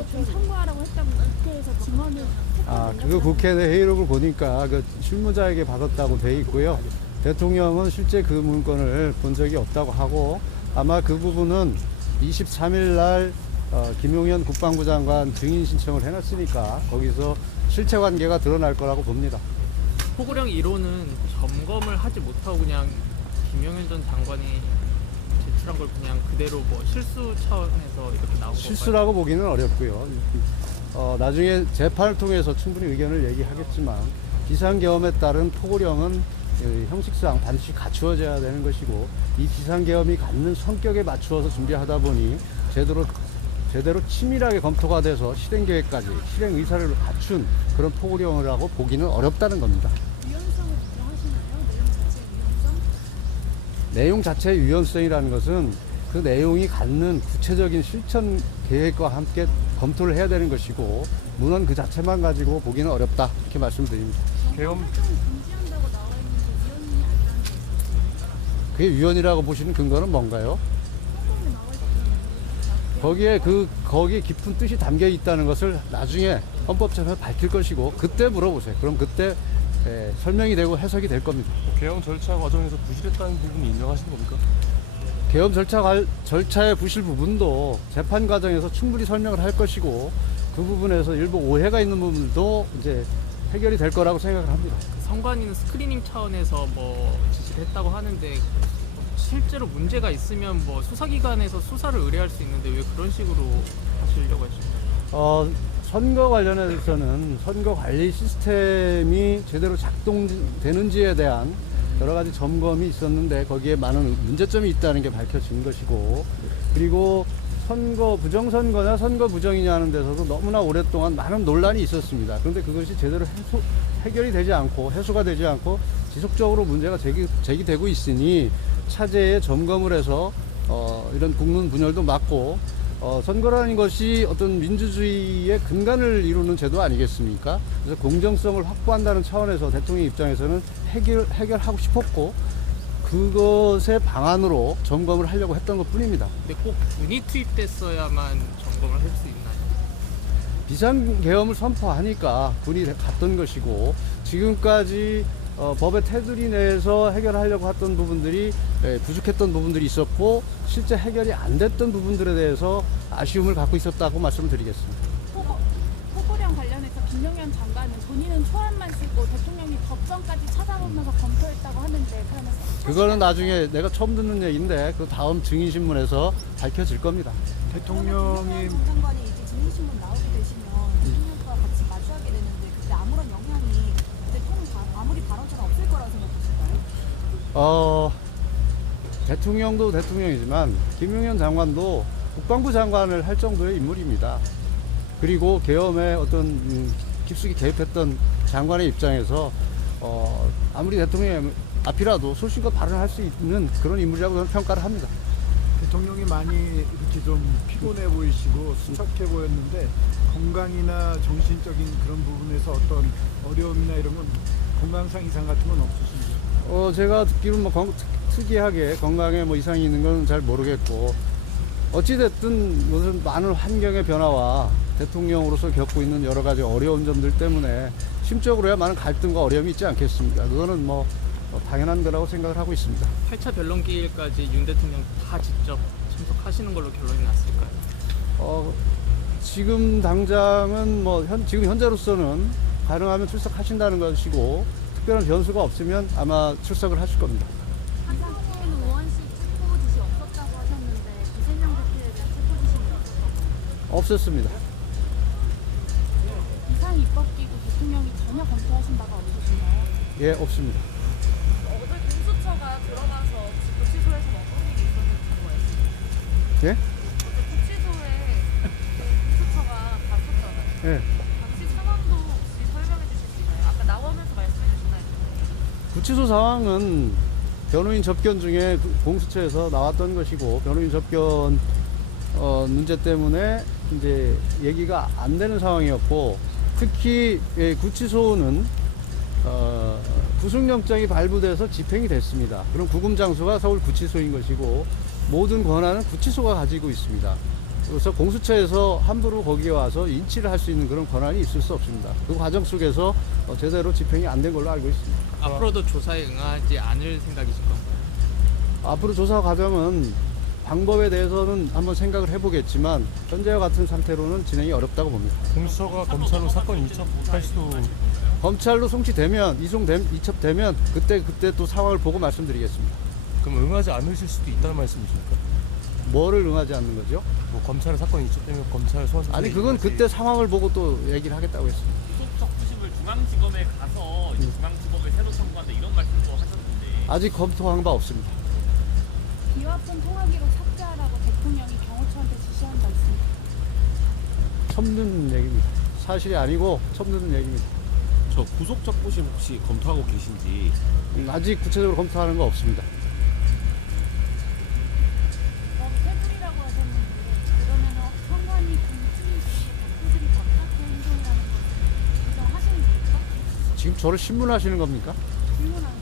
그것 좀 참고하라고 했다고 국회에서 증언을 그거 국회 내 회의록을 보니까 그 실무자에게 받았다고 돼 있고요. 대통령은 실제 그 문건을 본 적이 없다고 하고 아마 그 부분은 23일 날 김용현 국방부 장관 증인 신청을 해놨으니까 거기서 실체 관계가 드러날 거라고 봅니다. 포고령 1호는 점검을 하지 못하고 그냥 김용현 전 장관이 제출한 걸 그냥 그대로 뭐 실수 차원에서 이렇게 나온 건가요? 실수라고 보기는 어렵고요. 나중에 재판을 통해서 충분히 의견을 얘기하겠지만 비상계엄에 따른 포고령은 형식상 반드시 갖추어져야 되는 것이고 이 비상계엄이 갖는 성격에 맞추어서 준비하다 보니 제대로 치밀하게 검토가 돼서 실행계획까지 실행 의사를 갖춘 그런 포고령이라고 보기는 어렵다는 겁니다. 유연성을 인정하시나요? 내용 자체의 유연성? 내용 자체의 유연성이라는 것은 그 내용이 갖는 구체적인 실천 계획과 함께 검토를 해야 되는 것이고 문헌 그 자체만 가지고 보기는 어렵다 이렇게 말씀드립니다. 활동을 금지한다고 나와 있는데 위헌이 아니라는 거죠. 그게 유연이라고 보시는 근거는 뭔가요? 헌법에 나와 있거든요. 거기에 깊은 뜻이 담겨 있다는 것을 나중에 헌법재판에 밝힐 것이고 그때 물어보세요. 그럼 그때 설명이 되고 해석이 될 겁니다. 개헌 절차 과정에서 부실했다는 부분이 인정하시는 겁니까? 개헌 절차의 부실 부분도 재판 과정에서 충분히 설명을 할 것이고 그 부분에서 일부 오해가 있는 부분도 이제 해결이 될 거라고 생각을 합니다. 선관위는 스크리닝 차원에서 뭐 지시를 했다고 하는데 실제로 문제가 있으면 뭐 수사기관에서 수사를 의뢰할 수 있는데 왜 그런 식으로 하시려고 하시나요? 선거 관련해서는 선거 관리 시스템이 제대로 작동되는지에 대한 여러 가지 점검이 있었는데 거기에 많은 문제점이 있다는 게 밝혀진 것이고 그리고 선거 부정선거냐 선거 부정이냐 하는 데서도 너무나 오랫동안 많은 논란이 있었습니다. 그런데 그것이 제대로 해결이 되지 않고 해소가 되지 않고 지속적으로 문제가 제기되고 있으니 차제에 점검을 해서 이런 국론 분열도 막고 선거라는 것이 어떤 민주주의의 근간을 이루는 제도 아니겠습니까? 그래서 공정성을 확보한다는 차원에서 대통령 입장에서는 해결하고 싶었고 그것의 방안으로 점검을 하려고 했던 것 뿐입니다. 근데 꼭 군이 투입됐어야만 점검을 할 수 있나요? 비상계엄을 선포하니까 군이 갔던 것이고 지금까지 법의 테두리 내에서 해결하려고 했던 부분들이 부족했던 부분들이 있었고 실제 해결이 안 됐던 부분들에 대해서 아쉬움을 갖고 있었다고 말씀을 드리겠습니다. 포고령 관련해서 김용현 장관은 본인은 초안만 쓰고 대통령이 법정까지 찾아보면서 검토했다고 하는데 그러면 그거는 나중에 내가 처음 듣는 얘기인데 그 다음 증인신문에서 밝혀질 겁니다. 대통령이 장관이 이제 증인신문 나오게 되시면 대통령과 같이 마주하게 되는데 그때 아무런 영향이 아무리 발언자가 없을 거라고 생각하실까요? 대통령도 대통령이지만 김용현 장관도 국방부 장관을 할 정도의 인물입니다. 그리고 계엄에 어떤 깊숙이 개입했던 장관의 입장에서 아무리 대통령 앞이라도 소신껏 발언할 수 있는 그런 인물이라고 저는 평가를 합니다. 대통령이 많이 이렇게 좀 피곤해 보이시고 수척해 보였는데 건강이나 정신적인 그런 부분에서 어떤 어려움이나 이런 건 건강상 이상 같은 건 없으신가요? 제가 듣기로는 뭐 특이하게 건강에 뭐 이상이 있는 건 잘 모르겠고 어찌됐든 무슨 많은 환경의 변화와 대통령으로서 겪고 있는 여러 가지 어려운 점들 때문에 심적으로야 많은 갈등과 어려움이 있지 않겠습니까? 그거는 뭐 당연한 거라고 생각을 하고 있습니다. 8차 변론기일까지 윤 대통령 다 직접 참석하시는 걸로 결론이 났을까요? 지금 당장은 지금 현재로서는 가능하면 출석하신다는 것이고 특별한 변수가 없으면 아마 출석을 하실 겁니다. 한상국회는 의원실 체포 지시 없었다고 하셨는데 이재명 대표에 대한 체포 지시는 없었습니다. 비상 입법기구 대통령이 전혀 검토하신 바가 없으신가요? 예, 없습니다. 어제 공수처가 들어가서 구치소에서 어떤 일이 있었는지 궁금했어요. 예? 어제 구치소에 공수처가 갔었잖아요. 예. 당시 상황도 혹시 설명해 주실 수 있나요? 아까 나오면서 말씀해 주셨나요? 구치소 상황은 변호인 접견 중에 공수처에서 나왔던 것이고 변호인 접견 문제 때문에 이제 얘기가 안 되는 상황이었고 특히 구치소는 구속영장이 발부돼서 집행이 됐습니다. 그럼 구금 장소가 서울 구치소인 것이고 모든 권한은 구치소가 가지고 있습니다. 그래서 공수처에서 함부로 거기에 와서 인치를 할 수 있는 그런 권한이 있을 수 없습니다. 그 과정 속에서 제대로 집행이 안 된 걸로 알고 있습니다. 앞으로도 조사에 응하지 않을 생각이신 건가요? 앞으로 조사 과정은 방법에 대해서는 한번 생각을 해보겠지만 현재와 같은 상태로는 진행이 어렵다고 봅니다. 공수처가 검찰로 사건 인척할 수도 검찰로 송치되면 이첩되면 그때 또 상황을 보고 말씀드리겠습니다. 그럼 응하지 않으실 수도 있다는 말씀이십니까? 뭐를 응하지 않는 거죠? 뭐 검찰의 사건 인척되면 검찰 소환 아니 그건 그때 상황을 보고 또 얘기를 하겠다고 했습니다. 구속적 부심을 중앙지검에 가서 이제 중앙지법에 새로 청구한다 이런 말씀도 하셨는데 아직 검토한 바 없습니다. 비화폰 통화기록 삭제하라고 대통령이 경호처한테 지시한 바 있습니다. 첨는 얘기입니다. 사실이 아니고 첨는 얘기입니다. 저 구속적 부심 혹시 검토하고 계신지. 아직 구체적으로 검토하는 거 없습니다. 태블이라고 하셨는데 그러면 선관위 금지 대표들이 어떻게 행동이라는 걸 인정하시는 겁니까? 지금 저를 신문하시는 겁니까? 질문하는 거.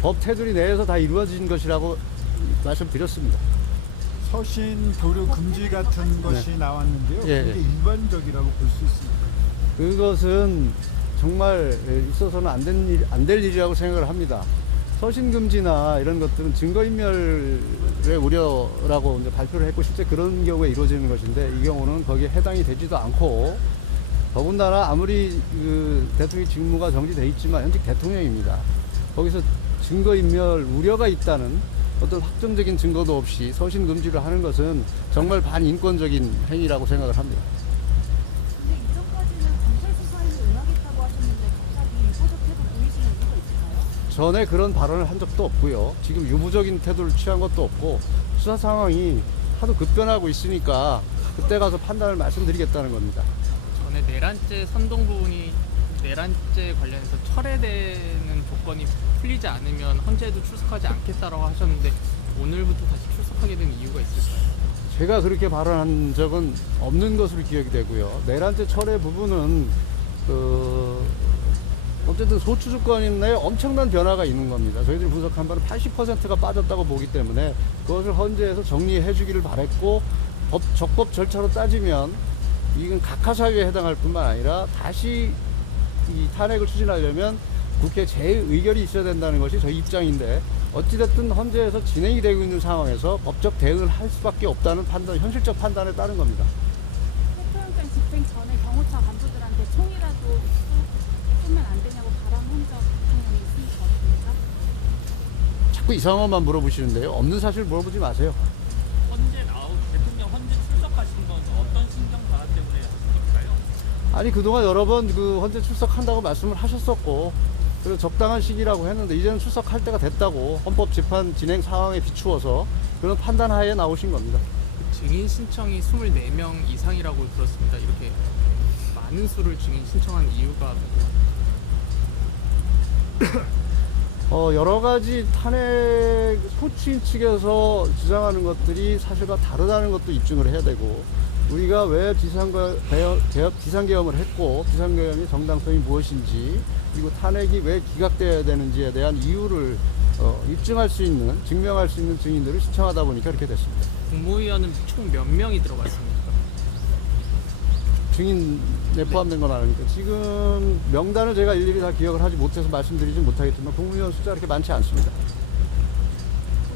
법 테두리 내에서 다 이루어진 것이라고 말씀드렸습니다. 서신 도류 금지 같은 것이 나왔는데요. 예, 그게 예. 일반적이라고 볼 수 있습니다. 그것은 정말 있어서는 안 될 일이라고 생각을 합니다. 서신 금지나 이런 것들은 증거인멸의 우려라고 이제 발표를 했고 실제 그런 경우에 이루어지는 것인데 이 경우는 거기에 해당이 되지도 않고 더군다나 아무리 그 대통령 직무가 정지돼 있지만 현직 대통령입니다. 거기서 증거인멸 우려가 있다는 어떤 확정적인 증거도 없이 서신 금지를 하는 것은 정말 반인권적인 행위라고 생각을 합니다. 근데 이전까지는 검찰 수사에는 응하겠다고 하셨는데 갑자기 유보적 태도 보이시는 이유가 있을까요? 전에 그런 발언을 한 적도 없고요. 지금 유보적인 태도를 취한 것도 없고 수사 상황이 하도 급변하고 있으니까 그때 가서 판단을 말씀드리겠다는 겁니다. 전에 내란죄 선동부분이 내란죄 관련해서 철회되는 조건이 풀리지 않으면 헌재에도 출석하지 않겠다라고 하셨는데 오늘부터 다시 출석하게 된 이유가 있을까요? 제가 그렇게 발언한 적은 없는 것으로 기억이 되고요. 내란죄 철회 부분은 어쨌든 소추주권 내에 엄청난 변화가 있는 겁니다. 저희들이 분석한 바는 80%가 빠졌다고 보기 때문에 그것을 헌재에서 정리해 주기를 바랬고 적법 절차로 따지면 이건 각하사유에 해당할 뿐만 아니라 다시 이 탄핵을 추진하려면 국회 재의결이 있어야 된다는 것이 저희 입장인데 어찌됐든 헌재에서 진행이 되고 있는 상황에서 법적 대응을 할 수밖에 없다는 판단, 현실적 판단에 따른 겁니다. 대통령장 집행 전에 경호처 간부들한테 총이라도 쏘면 안 되냐고 바람한 적 대통령이 있으니까 어떻습니까? 자꾸 이상한 것만 물어보시는데요. 없는 사실 물어보지 마세요. 대통령 헌재 출석하신 건 어떤 신경 변화 때문에 하셨을까요? 아니 그동안 여러 번 그 헌재 출석한다고 말씀을 하셨었고 그래서 적당한 시기라고 했는데 이제는 출석할 때가 됐다고 헌법재판 진행 상황에 비추어서 그런 판단하에 나오신 겁니다. 증인 신청이 24명 이상이라고 들었습니다. 이렇게 많은 수를 증인 신청한 이유가 여러 가지 탄핵 소추인 측에서 주장하는 것들이 사실과 다르다는 것도 입증을 해야 되고 우리가 왜 비상계엄을 했고 비상계엄의 정당성이 무엇인지 그리고 탄핵이 왜 기각되어야 되는지에 대한 이유를 입증할 수 있는 증명할 수 있는 증인들을 신청하다 보니까 그렇게 됐습니다. 국무위원은 총 몇 명이 들어갔습니까? 증인에 포함된 건 아닙니까? 지금 명단을 제가 일일이 다 기억을 하지 못해서 말씀드리진 못하겠지만 국무위원 숫자 그렇게 많지 않습니다.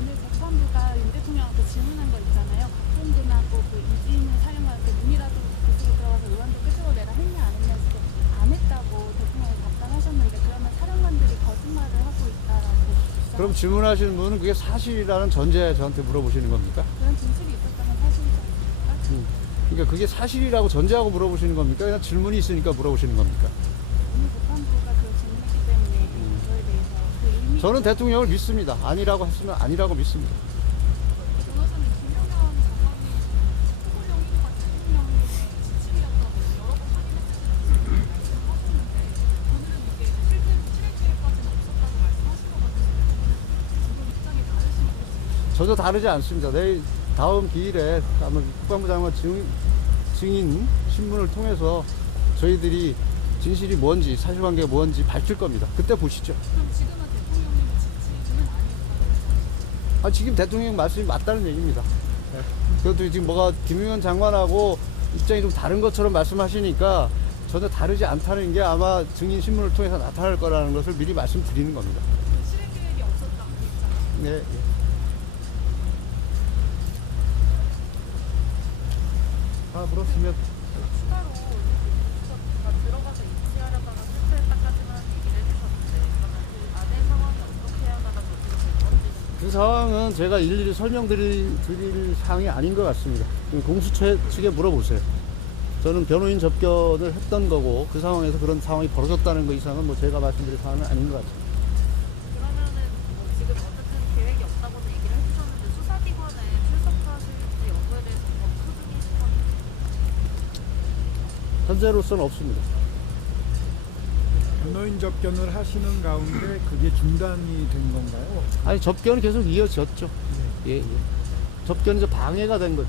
오늘 재판부가 윤 대통령한테 질문한 거 있잖아요. 각본분하고 그 이진우 사령관한테 문이라도 그쪽으로 들어가서 의원도 끄집어내라 했냐 안 했냐 했을 때 안 했다고 대통령이 답변하셨는데 그러면 사령관들이 거짓말을 하고 있다라고 그럼 질문하시는 분은 그게 사실이라는 전제에 저한테 물어보시는 겁니까? 그런 진술이 있었다면 사실이지 않습니까? 그러니까 그게 사실이라고 전제하고 물어보시는 겁니까? 그냥 질문이 있으니까 물어보시는 겁니까? 오늘 재판부가 그 질문했기 때문에 그거에 대해서 그 의미 저는 대통령을 믿습니다. 아니라고 했으면 아니라고 믿습니다. 변호사님 김영현 장관이 특보령 1호가 대통령의 지침이었다고 여러 번 확인했을 때 말씀하셨는데 오늘은 이게 실제로 실행 계획까지는 없었다고 말씀하신 것 같은데 지금 입장이 다르신 거죠? 전혀 다르지 않습니다. 내일 다음 기일에 아마 국방부 장관 증인 신문을 통해서 저희들이 진실이 뭔지 사실관계가 뭔지 밝힐 겁니다. 그때 보시죠. 그럼 지금은 대통령님의 지침은 아니었다고? 지금 대통령 말씀이 맞다는 얘기입니다. 그것도 지금 뭐가 김용현 장관하고 입장이 좀 다른 것처럼 말씀하시니까 전혀 다르지 않다는 게 아마 증인 신문을 통해서 나타날 거라는 것을 미리 말씀드리는 겁니다. 실행 계획이 없었다고 했잖아요. 네. 다 물었으면 추가로 수사가 들어가서 입시하려다가 실패했다까지는 얘기를 해주셨는데 그러면 그 안의 상황이 어떻게 하다가 저지가 된 건지 그 상황은 제가 일일이 설명드릴 사항이 아닌 것 같습니다. 공수처 측에 물어보세요. 저는 변호인 접견을 했던 거고 그 상황에서 그런 상황이 벌어졌다는 것 이상은 뭐 제가 말씀드릴 사항은 아닌 것 같습니다. 그러면은 뭐 지금 어쨌든 계획이 없다고는 얘기를 해주셨는데 수사기관에 출석하실지 여부에 대해서 검토 중이신 건지 현재로서는 없습니다. 변호인 접견을 하시는 가운데 그게 중단이 된 건가요? 아니 접견은 계속 이어졌죠. 예, 예. 접견이 이제 방해가 된 거죠.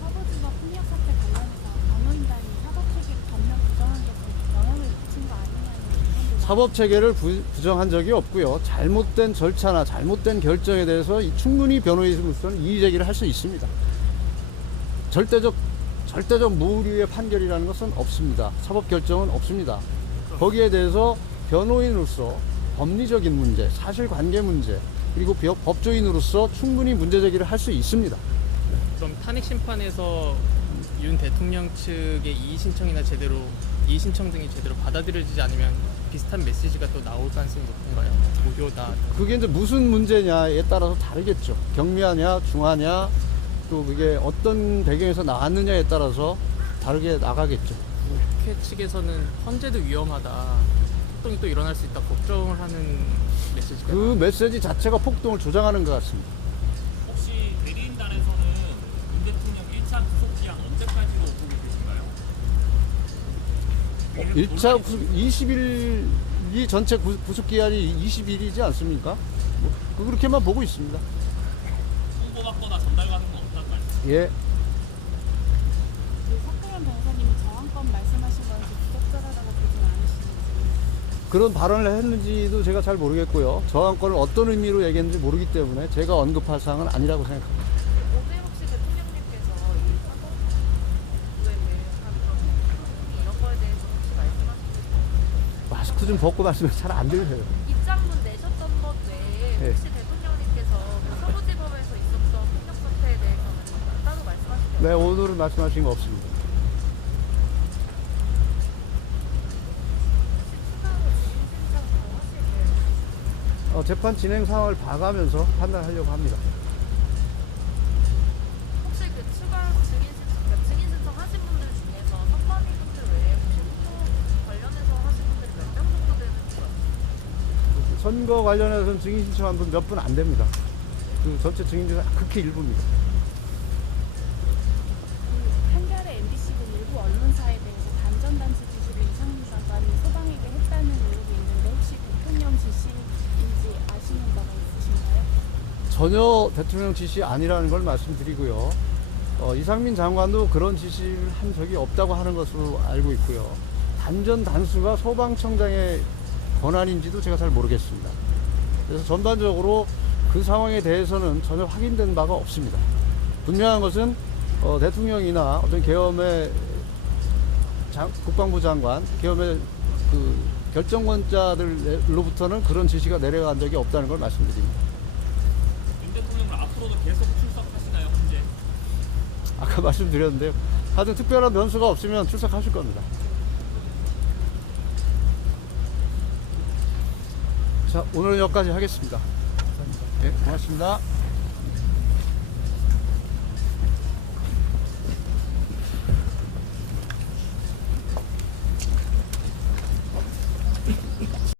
서부지법 폭력 사태 관련해서 변호인단이 사법 체계를 전면 부정한 게 영향을 미친 거 아니냐는 사법 체계를 부정한 적이 없고요. 잘못된 절차나 잘못된 결정에 대해서 충분히 변호인으로서는 이의 제기를 할 수 있습니다. 절대적 무리의 판결이라는 것은 없습니다. 사법 결정은 없습니다. 거기에 대해서 변호인으로서 법리적인 문제, 사실관계 문제, 그리고 법조인으로서 충분히 문제 제기를 할 수 있습니다. 그럼 탄핵 심판에서 윤 대통령 측의 이의 신청이나 이의 신청 등이 제대로 받아들여지지 않으면 비슷한 메시지가 또 나올 가능성이 높은가요? 무효다. 그게 이제 무슨 문제냐에 따라서 다르겠죠. 경미하냐, 중하냐, 또 그게 어떤 배경에서 나왔느냐에 따라서 다르게 나가겠죠. 국회 측에서는 헌재도 위험하다. 폭동이 또 일어날 수 있다 걱정을 하는 메시지가 그 메시지 자체가 폭동을 조장하는 것 같습니다. 혹시 대리인단에서는 윤 대통령 1차 구속 기한 언제까지로 보고 계신가요? 1차 구속 20일이 전체 구속 기한이 20일이지 않습니까? 뭐 그렇게만 보고 있습니다. 통보받거나 전달받은 건 없다는 말씀. 예. 그 석동현 변호사님이 저항권 말씀하신 거에서 부적절하다고 보진 않으시는지. 그런 발언을 했는지도 제가 잘 모르겠고요. 저항권을 어떤 의미로 얘기했는지 모르기 때문에 제가 언급할 사항은 아니라고 생각합니다. 어제 혹시 대통령님께서 이 사법부에 대한 그런 이런 거에 대해서 혹시 말씀하신 적 있나요? 마스크 좀 벗고 말씀을 잘 안 들려요. 입장문 내셨던 것 외에 네. 혹시 대통령님께서 그 서부지법에서 있었던 폭력 사태에 대해서는 따로 말씀하신 게 네, 오늘은 말씀하신 거 없습니다. 재판 진행 상황을 봐가면서 판단하려고 합니다. 혹시 그 추가 증인 신청 하신 분들 중에서 선관위 분들 외에 혹시 후보 관련해서 하신 분들이 몇 명 정도 되는지 선거 관련해서는 증인 신청한 분 몇 분 안 됩니다. 그 전체 증인 중에 극히 일부입니다. 한겨레 MBC 등 일부 언론사에 대해서 단전단지 지시를 이상민 장관이 소방에게 했다는 의혹이 있는데 혹시 대통령 지시인지 아시는 바가 있으신가요? 전혀 대통령 지시 아니라는 걸 말씀드리고요. 이상민 장관도 그런 지시를 한 적이 없다고 하는 것으로 알고 있고요. 단전 단수가 소방청장의 권한인지도 제가 잘 모르겠습니다. 그래서 전반적으로 그 상황에 대해서는 전혀 확인된 바가 없습니다. 분명한 것은 대통령이나 어떤 계엄의 국방부 장관, 계엄의 그 결정권자들로부터는 그런 지시가 내려간 적이 없다는 걸 말씀드립니다. 윤 대통령은 앞으로도 계속 출석하시나요, 현재? 아까 말씀드렸는데요. 하여튼 특별한 변수가 없으면 출석하실 겁니다. 자, 오늘은 여기까지 하겠습니다. 네, 고맙습니다.